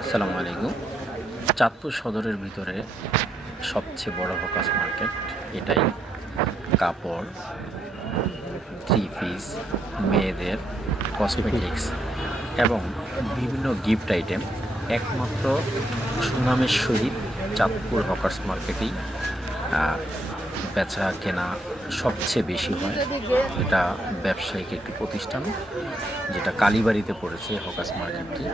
আসসালামু আলাইকুম। চাঁদপুর সদরের ভিতরে সবচেয়ে বড় হকার্স মার্কেট এটাই। কাপড়, থ্রি পিস, মেয়েদের কসমেটিক্স এবং বিভিন্ন গিফট আইটেম একমাত্র সুনামের সহিত চাঁদপুর হকার্স মার্কেটেই বেচা কেনা সবচেয়ে বেশি হয়। এটা ব্যবসায়িক একটি প্রতিষ্ঠান যেটা কালীবাড়িতে পড়েছে হকার্স মার্কেটটি।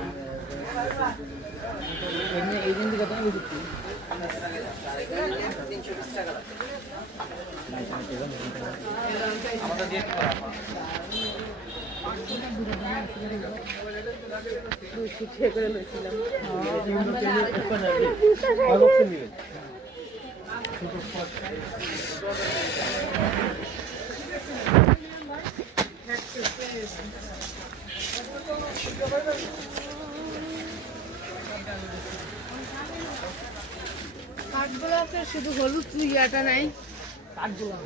কাঠগোলা আছে, শুধু হলুদ ইয়াটা নাই। কাঠগোলা